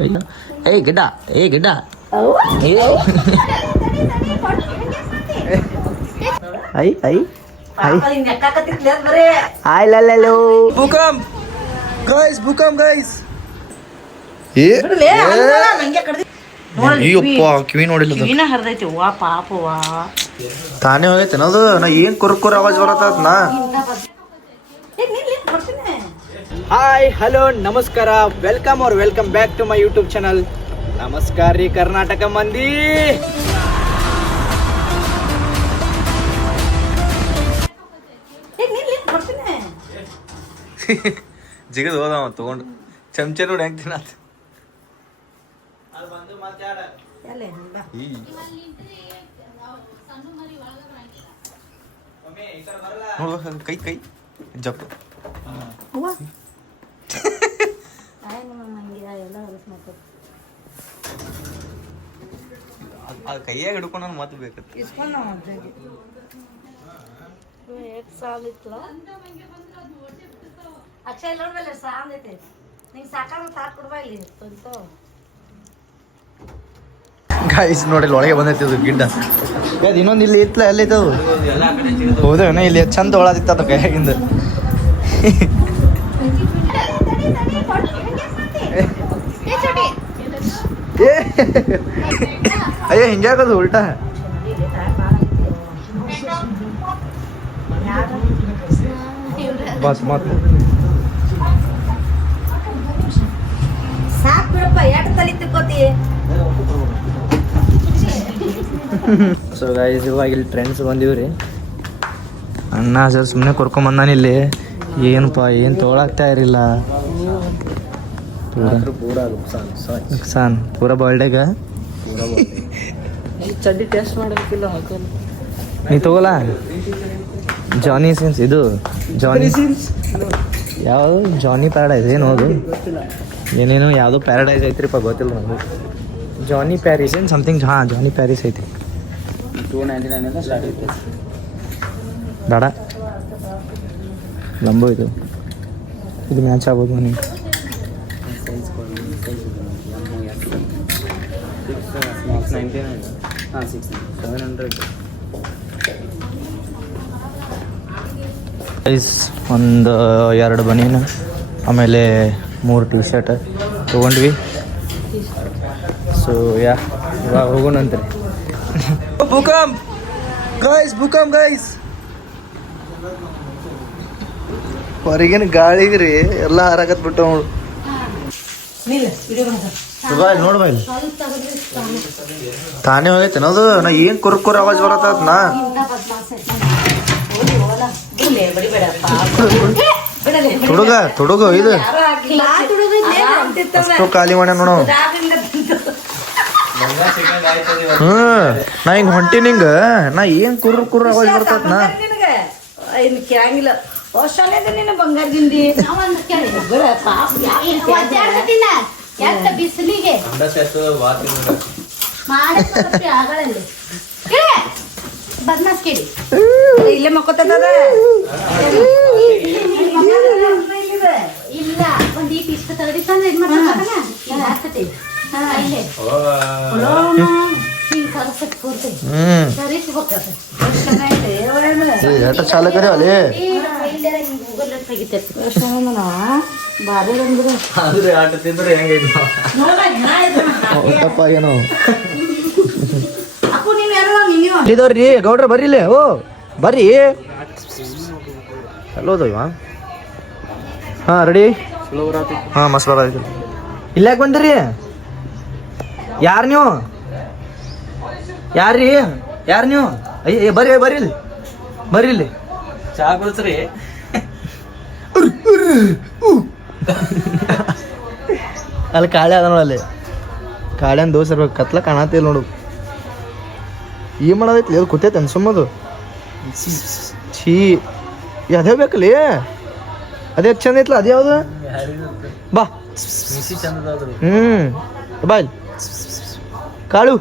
ಏ ಗಿಡ್ಡ ಏ ಗಿಡ್ಡ ಐ ಐ ಐ ಲಲ್ಲೋ ಭೂಕಂಪ್ ಗೈಸ್ ಭೂಕಂಪ್ ಗೈಸ್ ಅಯ್ಯಪ್ಪ ಕಿವಿ ನೋಡಿಲ್ಲ ಹರಿದೈತಿ ವಾ ಪಾಪವಾ ತಾನೇ ಹೋಗೈತೆ ಅದು ನಾ ಏನ್ ಕುರ್ಕುರ್ ಆವಾಜ್ ಬರತ್ತ ನಾ ಹಾಯ್ ಹಲೋ ನಮಸ್ಕಾರ welcome back to my YouTube channel. ನಮಸ್ಕಾರ ರೀ ಕರ್ನಾಟಕ ಮಂದಿ. ಜಿಗದ್ ಹೋದವ ತಗೊಂಡು ಚಮಚೆ ನೋಡಿ ಹೆಂಗ್ ತಿನ್ನ ಕೈ ಕೈ ಜಪ್ ಕೈಯಾಗ ಹಿಡ್ಕೊಂಡು ನಾನು ಮಾತು ಬೇಕತ್ತು ಅಕ್ಷಯ್ ನೋಡ್ಬಲ್ಲ ಸಾಂದೈತೆ ನಿಂಗೆ ಸಾಕಾಗ ಸಾಕು ಕೊಡ್ಬಾ ಇಲ್ಲಿ ಗಾಯ್ಸ್ ನೋಡಿ ಒಳಗೆ ಬಂದೈತಿ ಅದು ಗಿಡ್ಡ ಅದು ಇನ್ನೊಂದು ಇಲ್ಲಿ ಇತ್ತಲ್ಲ ಎಲ್ಲೈತೆ ಅದು ಹೌದೇನ ಇಲ್ಲಿ ಚಂದ ಒಳದಿತ್ತ ಅದು ಕೈಯಾಗಿಂದ ಅಯ್ಯೋ ಹಿಂಗ್ಯಾಕದು ಉಲ್ಟಾ ಬಸ್ ಮಾತು ಸಾಕು ಬಿಡಪ್ಪ ಎಷ್ಟು ತಲೆ ತಿಕ್ಕೋತಿ. ಸೊ ಗೈಸ್ ಇವಾಗ ಇಲ್ಲಿ ಫ್ರೆಂಡ್ಸ್ ಬಂದೀವ್ರಿ. ಅಣ್ಣ ಸರ್ ಸುಮ್ಮನೆ ಕರ್ಕೊಂಬಂದಾನ ಇಲ್ಲಿ. ಏನಪ್ಪ ಏನು ತೊಗೊಳಾಗ್ತಾ ಇರಲಿಲ್ಲ ನುಕ್ಸಾನ್ ಪೂರಾ ಬಾಲ್ಡೆಗ ಚಡ್ಡಿ ಟೆಸ್ಟ್ ಮಾಡೋದಕ್ಕಿಲ್ಲ ಹಾಕಲ್ಲ ನೀ ತಗೋಲ ಜಾನಿ ಸೀನ್ಸ್ ಇದು ಜಾನಿ ಯಾವುದು ಜಾನಿ ಪ್ಯಾರಡೈಸ್ ಏನು ಅದು ಏನೇನು ಯಾವುದೋ ಪ್ಯಾರಡೈಸ್ ಐತ್ರಿಪ್ಪ ಗೊತ್ತಿಲ್ಲ ನನಗೆ. ಜಾನಿ ಪ್ಯಾರಿಸ್ ಏನು ಸಮಥಿಂಗ್ ಹಾಂ ಜಾನಿ ಪ್ಯಾರಿಸ್ ಐತಿ. 299 ಸ್ಟಾರ್ಟ್ ಐತೆ ಬೇಡ ಲಂಬೋ ಇದು ಮ್ಯಾಚ್ ಆಗ್ಬೋದು ನನಗೆ. ಪ್ರೈಸ್ ಒಂದು 2 ಬನೀನು ಆಮೇಲೆ 3 ಟೀ ಶರ್ಟ್ ತೊಗೊಂಡ್ವಿ. ಸೊ ಇವಾಗ ಹೋಗೋಣಂತ್ರಿ. ಭೂಕಂಪ್ ಗೈಸ್ ಹೊರಗಿನ ಗಾಳಿಗ್ರಿ ಎಲ್ಲ ಹಾರಾಕತ್ ಬಿಟ್ಟು ನೋಡು. ನೋಡ್ ಬಾಯ್ ತಾನೇ ಹೋಗೈತೆ ಅದು ನಾ ಏನ್ ಕುರ್ಕುರ್ ಆವಾಜ್ ಬರತ್ತ ನಾ ತುಡುಗ ಇದು ಅಷ್ಟು ಖಾಲಿ ಮಾಡ್ಯ ನೋಡು. ನಾ ಹಿಂಗ್ ಹೊಂಟಿ ನಿಂಗ ನಾ ಏನ್ ಕುರ್ಕುರ್ ಆವಾಜ್ ಬರ್ತತ್ ನಾ ಕೇಳಂಗಿಲ್ಲ. ಬಂಗಾರದಿಂದಿ ಬಿಸಿಲಿಗೆ ಬದ್ಮಾಸ್ ಕೇಳಿ ಇಲ್ಲೇ ಮಕ್ಕೋತದ ಇಲ್ಲ ಒಂದ್ ಈಟ್ ಇಷ್ಟ ತಗಡಿ ತಂದ್ರೆ ಇದ್ ಮಾಡ್ತದೆ ಇಲ್ಲೇ ಚಾಲಕರೇ ಅಲ್ಲಿ ಏನೋ ಇದ್ದವ್ರಿ ಗೌಡ್ರ ಬರ್ರಿ ಇಲ್ಲೇ ಓ ಬರ್ರಿ ಅಲ್ಲೋದವ ಹಾಂ ರೆಡಿ ಹಾಂ ಮಸ್ತ್ ಬರೋದು. ಇಲ್ಲಾಕೆ ಬಂದಿರಿ ಯಾರು ನೀವು ಅಯ್ಯ ಬರ್ರಿ ಇಲ್ಲಿ ಚಾ ಕುಡಿಸ್ರಿ. ಅಲ್ಲಿ ಕಾಳೆ ಅದ ನೋಡಲ್ಲಿ ಕಾಳೆ ದೋಸ್ ಇರ್ಬೇಕು ಕತ್ಲ ಕಾಣತಿಲ್ಲ ನೋಡು. ಏನು ಮಾಡೋದೈತಿ ಅದು ಕೂತೈತೆ ಅನ್ಸುಮ್ಮದು ಛೀ ಅದೇ ಬೇಕಲ್ಲಿ ಅದೇ ಚಂದ ಐತ್ಲ ಅದು ಯಾವುದು ಬಾ ಬಾ ಇಲ್ಲಿ ಕಾಳು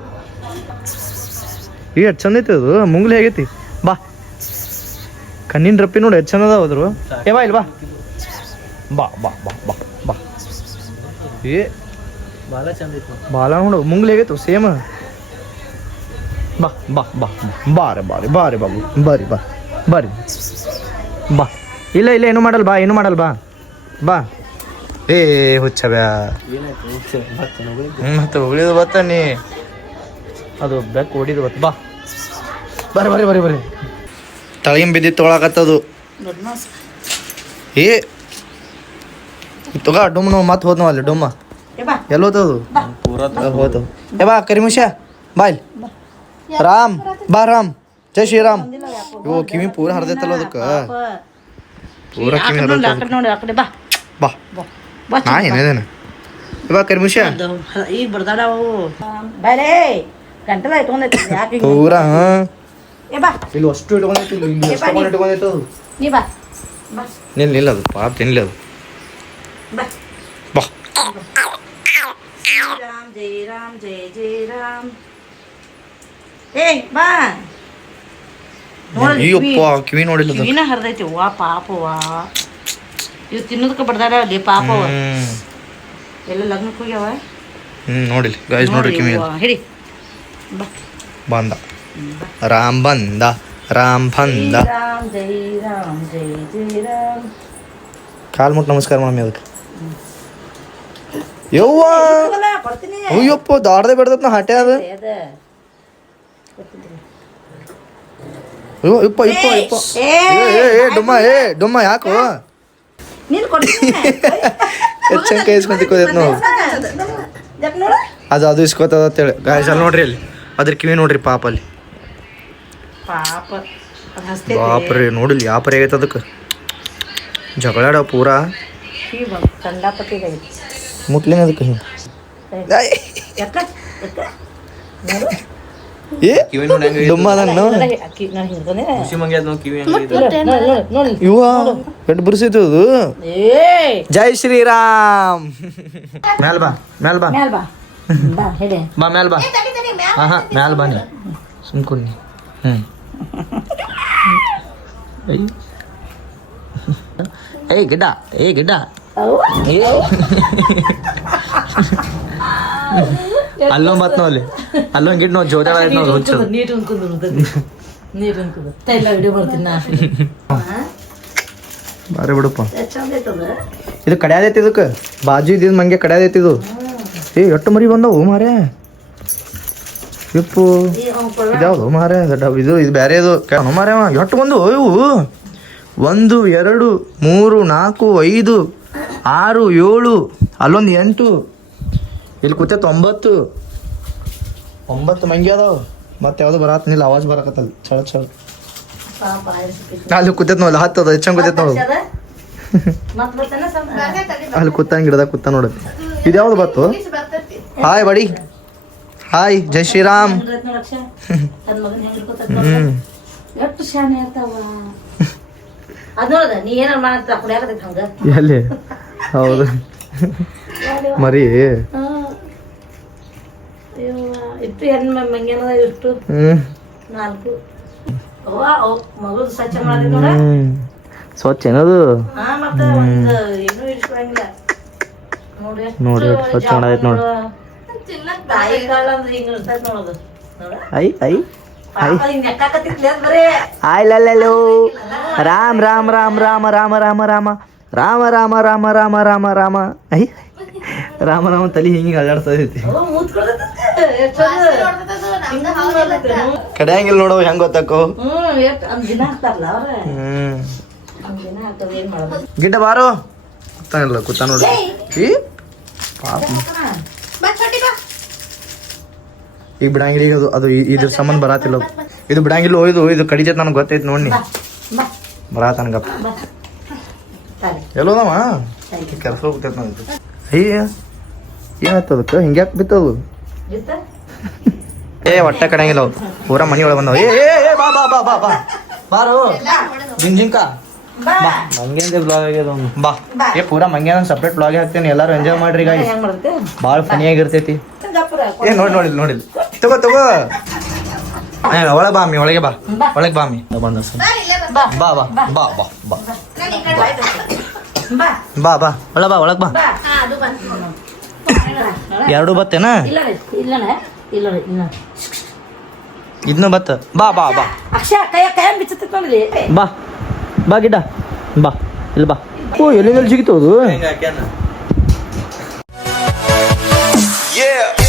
ಈಗ ಎಷ್ಟು ಚಂದ ಐತಿ ಅದು ಮುಂಗ್ಲಿ ಹೇಗೈತಿ ಬಾ ಕಣ್ಣಿನ ರಪ್ಪಿ ನೋಡಿ ಎಷ್ಟು ಚಂದ ಅದಾವ ಅದ್ರು ಏ ಬಾ ಇಲ್ಲಿ ಬಾ ಬಾ ಬಾ ಬಾ ಬಾ ಬಾ ಏ ಬಾಲ ಚಂದ ಇತ್ತು. ಬಾಲ ನೋಡು ಮುಂಗ್ಲಾಗೈತು ಸೇಮ್. ಬಾ ಬಾ ಬಾ ಬಾರೆ ಬಾರಿ ಬಾರಿ ಬಾಬು ಬಾರಿ ಬಾ ಬಾರಿ ಬಾ. ಇಲ್ಲ ಇಲ್ಲ ಏನು ಮಾಡಲ್ಲ ಬಾ, ಏನು ಮಾಡಲ್ಲ ಬಾ ಬಾ. ಏ ಹುಚ್ಚ ಬ್ಯಾ ಮತ್ತೆ ಉಳಿದು ಬತ್ತ ನೀ ಅದು ಬೆಕ್ಕು ಹೊಡಿದು ಬತ್ತ ಬಾ. ಬರ್ರಿ ಬರ್ರಿ ಬರ್ರಿ ಬರ್ರಿ. ತಳಗಿನ ಬಿದ್ದಿ ತೊಗೊಳಕತ್ತದು. ಏ ತಗ ಡುಮ್ನು ಮತ್ತೆ ಹೋದ್ನು ಅಲ್ಲಿ ಡುಮ್ಮ ಎಲ್ಲಿ ಹೋತದು ಹೋತು. ಏ ಬಾ ಕರಿಮುಷ ಬಾ ಇಲ್ಲಿ. ರಾಮ್ ಬಾ ರಾಮ್ ಜೈ ಶ್ರೀರಾಮ್. ಇವು ಕಿವಿ ಪೂರ ಹರಿದೈತಲ್ಲ ಅದಕ್ಕೆ ಪೂರ ಕಿವಿ ಹರಿದೈತೆ. ನೋಡಿ ಆ ಕಡೆ ಬಾ ಬಾ ನಾ ಏನೇನು ಬಾ ಕರಿಮುಷ ಈಗ ಬರ್ದಾಡವು ಬೇರೆ ಗಂಟಲ ಇಟ್ಕೊಂಡೈತಿ ಯಾಕೆ ಪೂರ ಏ ಬಾ ಇಲ್ಲಿ ಅಷ್ಟು ಇಟ್ಕೊಂಡೈತಿ, ಇಲ್ಲಿ ಎಷ್ಟು ಇಟ್ಕೊಂಡೈತೆ ಅದು. ನೀ ಬಾ ಬಾ ನಿಲ್ಲ ನಿಲ್ಲ ಅದು ಪಾಪ ತಿನ್ಲಿ ಅದು. ಬಾ ಬಾ ರಾಮ್ ಜೈ ರಾಮ್ ಜೈ ಜೈ ರಾಮ್. ಏ ಬಾ ಅಯ್ಯಪ್ಪ ಕಿವಿ ನೋಡಿಲ್ಲ ಅದು. ಕಿವಿನ ಹರಿದೈತಿ ವಾ ಪಾಪವಾ. ಇವ್ ತಿನ್ನೋದಕ್ಕೆ ಬಡ್ದಾಡ ಅಲ್ಲಿ ಪಾಪವ. ಎಲ್ಲ ಲಗ್ನಕ್ಕೆ ಹೋಗ್ಯಾವ ನೋಡಿಲ್ಲ ಗಾಯ್ಸ್ ನೋಡ್ರಿ ಕಿವಿ ಹಿಡಿ ಬಾ ಬಂದ ರಾಮ್ ಬಂದ ರಾಮ್ ಬಂದ. ರಾಮ್ ಜೈ ರಾಮ್ ಜೈ ಜೈ ರಾಮ್. ಕಾಲ್ ಮುಟ್ಟು ನಮಸ್ಕಾರ ಮಾಡಮ್ಮಿ ಅದಕ್ಕೆ. ಯವ್ವ ಕೊಡ್ತೀನಿ ಅಯ್ಯಪ್ಪ ದಾಡ್ದೆ ಬೆಡ್ದತ್ ನಾ ಹಟ್ಟೆ ಅದು. ಅಯ್ಯೋ ಇಪ್ಪ ಇಪ್ಪ ಇಪ್ಪ ಏ ಡುಮ್ಮ ಏ ಡುಮ್ಮ ಯಾಕೋ ನೀನು ಕೊಡ್ತೀನಿ ಹೆಚ್ಚಂಗೆ ಕೈ ಇಸ್ಕೊಂತಿಕೋದೈತೆ ನಾವು. ಅದು ಅದು ಇಸ್ಕೋತದ ಅಂತೇಳಿ ಗಾಯ್ಸ್ ಅಲ್ಲಿ ನೋಡ್ರಿ ಅಲ್ಲಿ ಅದ್ರ ಕಿವಿ ನೋಡ್ರಿ ಪಾಪ ಅಲ್ಲಿ. ಪಾಪ ಅದು ಹಸ್ತೈತಿ ಬಾಪ್ರಿ ನೋಡಿಲ್ಲ ಯಾವ ಪರಿ ಆಗೈತೆ ಅದಕ್ಕೆ ಜಗಳಾಡ ಪೂರಾ ಕಂಡಾಪಟ್ಟಿಗೈತಿ ಮುಟ್ಲೇನ ಅದಕ್ಕೆ ಹಿಂಗೆ ಯಾಕ ಯಾಕ ನೋಡು ಏ ಡುಮ್ಮ ಅದನ್ನು ಅಕ್ಕಿ ನಾನು ಹಿಡ್ದಾನೆ ಖುಷಿ ಮಂಗ್ಯ ಅದ್ ನೋಡ್ ಕಿವಿ ಹಂಗೆ ನೋಡಿ ಇವ ಎಟ್ಟು ಬಿಡಿಸಿತ್ತು ಅದು. ಏ ಜೈ ಶ್ರೀರಾಮ್. ಮ್ಯಾಲ್ ಬಾ ಮ್ಯಾಲ್ ಬಾ ಮ್ಯಾಲ್ ಬಾ ಬಾ ಹೇಳಿ ಬಾ ಮ್ಯಾಲ್ ಬಾ. ಹಾ ಮ್ಯಾಲ್ ಬಾ ನೀ ಸುಮ್ಕೊಂಡಿ. ಏಯ್ ಗಿಡ್ಡ ಏ ಗಿಡ್ಡ ಅಲ್ಲೋ ಮತ್ ನೋಲ್ಲಿ ಅಲ್ಲೊಂದ್ ಗಿಡ್ ನೋಡ್ ಜೋಟ ನೋಡ್ ಹುಚ್ಚದು. ನೀರು ಅನ್ಕೊಂಡು ನೀರು ಅನ್ಕೊಂಡು ತೈಲ ವಿಡಿಯೋ ಬರ್ತೀನಿ ನಾ ಬಾರಿ ಬಿಡಪ್ಪ. ಚಂದ ಐತದ ಇದು ಕಡ್ಯಾದೈತಿ ಇದಕ್ಕೆ ಬಾಜು ಇದ್ದಿದ್ ಮಂಗೆ ಕಡ್ಯಾದೈತಿ ಇದು. ಏ ಎಷ್ಟು ಮರಿ ಬಂದವು ಮಾರೇ ಇಪ್ಪು ಇದ್ಯಾವುದು ಮಾರೇ ಇದು ಇದು ಬೇರೆ ಇದು ಮಾರೇ ಎಷ್ಟು ಬಂದು ಇವು 1 2 3 4 5 6 7 ಅಲ್ಲೊಂದು 8 ಇಲ್ಲಿ ಕೂತೆ 9 ಮಂಗಿ ಅದಾವ. ಮತ್ತೆ ಯಾವ್ದು ಬರತ್ತನಿಲ್ಲ ಆವಾಜ್ ಬರಕತ್ತಲ್ಲ ಚಳ ಚಳ ಪಾಪ ಅಲ್ಲಿ ಕೂತೈತ್ ನೋಡ ಹತ್ತದ ಹೆಚ್ಚಂಗ್ ಕೂತೈತ್ ನೋಡು. ಮತ್ ಬರ್ತಾನೆ ಅಲ್ಲಿ ಕೂತಂಗ್ ಗಿಡದಾಗ ಕೂತ ನೋಡ. ಇದ್ಯಾವ್ದು ಬತ್ತು ಹಾಯ್ ಬಡಿ ಹಾಯ್ ಜೈ ಶ್ರೀರಾಮ್. ಎಷ್ಟು ಶಾನೆ ಇರ್ತಾವ ಅದ್ ನೋಡ್ದ ನೀ ಏನಾರ ಮಾಡ್ತಾ ಕುಡಿಯಾಕತೈತಿ ಹಂಗ ಎಲ್ಲಿ ಹೌದು ಮರಿ ಇಟ್ಟು ಹೆಣ್ಣು ಮಂಗ್ಯಾನದ ಇಷ್ಟು 4 ಮಗಳು ಸ್ವಚ್ಛ ಮಾಡಿ ನೋಡ ಸ್ವಚ್ಛ ಏನದು ಹಾ ಮತ್ತ ಒಂದು ಏನೂ ಇಡ್ಸ್ಕೊಳಂಗಿಲ್ಲ ನೋಡಿ ನೋಡಿ ಸ್ವಚ್ಛ ಮಾಡೈತ್ ನೋಡು. ತಾಯಿ ಕಾಳ ಅಂದ್ರೆ ಹಿಂಗ ಇರ್ತೈತಿ ನೋಡೋದು ನೋಡ ಐ ಐ ಪಾಪ ಹಿಂಗ ಎಕ್ಕಾಕತ್ತಿತ್ಲೆ ಅದ್ ಬರೇ ಆಯ್ ಲಲ್ಲೋ ರಾಮ್ ರಾಮ್ ರಾಮ್ ರಾಮ ರಾಮ ರಾಮ ರಾಮ ರಾಮ ರಾಮ ರಾಮ ರಾಮ ರಾಮ ರಾಮ ಐ ರಾಮ ರಾಮ ತಲಿ ಹಿಂಗೆ ಅಲ್ಲಾಡ್ತೈತಿ. ಕಡ್ಯಾಂಗಿಲ್ ನೋಡೋ ಹೆಂಗ್ ಗೊತ್ತಾಕೋ. ದಿನ ಹಾಕ್ತಾರಲ್ಲ ಅವ್ರ ದಿನ ಹಾಕೋದು ಏನ್ ಮಾಡೋದು ಗಿಡ್ಡ ಬಾರೋ ಕೂತಾನಿಲ್ಲ ಕೂತ ನೋಡು. ಈ ಪಾಪ ಈಗ ಬಿಡಂಗಿಲ್ಲ ಈಗ ಅದು ಇದ್ರ ಸಂಬಂಧ ಬರಾತಿಲ್ಲ ಅದು. ಇದು ಬಿಡಂಗಿಲ್ಲ ಇದು ಕಡಿತೈತೆ ನನಗೆ ಗೊತ್ತೈತಿ ನೋಡಿ ಬರಾತನಗಪ್ಪ ಎಲ್ಲೋದಮ್ಮ ಕೆಲಸ ಹೋಗ್ತೈತೆ ನನಗೆ. ಅಯ್ಯ ಏನಾಯ್ತು ಅದಕ್ಕೆ ಹಿಂಗ್ಯಾಕೆ ಬಿತ್ತದು ಏ ಹೊಟ್ಟೆ ಕಡಂಗಿಲ್ಲ ಅವು ಪೂರಾ ಮನಿ ಒಳಗೆ ಬಂದವು. ಏ ಬಾ ಬಾ ಬಾ ಬಾ ಬಾ ಬಾರೋ ಜಿಂಕ ಬಾ ಮಂಗೇಂದ ಬ್ಲಾಗ್ ಆಗ್ಯದ ಒಂದು ಬಾ. ಏ ಪೂರಾ ಮಂಗ್ಯಾನ ಸಪ್ರೇಟ್ ಬ್ಲಾಗ್ ಹಾಕ್ತೇನೆ ಎಲ್ಲಾರು ಎಂಜಾಯ್ ಮಾಡ್ರಿ ಗಾಯ್ಸ್. ಭಾಳ ಫನಿ ಆಗಿರ್ತೈತಿ. ಏ ನೋಡಿಲ್ಲ ತಗೋ ಒಳಗೆ ಬಾ ಅಮ್ಮಿ ಒಳಗೆ ಬಾ ಒಳಗೆ ಬಾ ಅಮ್ಮಿ ಬಂದ ಬಾ ಬಾ ಬಾ ಬಾ ಬಾ ಬಾ ಬಾ ಬಾ ಒಳಗೆ ಬಾ ಎರಡು ಬತ್ತೇನ ಇಲ್ಲ ಇಲ್ಲಣ್ಣ ಇಲ್ಲ ಇಲ್ಲ ಇದನ್ನು ಬತ್ತ ಬಾ ಬಾ ಬಾ ಅಕ್ಷ ಕೈ ಬಿಚ್ಚುತ್ತಂದ್ರಿ ಬಾ ಬಾ ಗಿಡ್ಡ ಬಾ ಇಲ್ಲಿ ಬಾ ಓ ಎಲ್ಲಿ ಜಿಗಿತೋದು Yeah.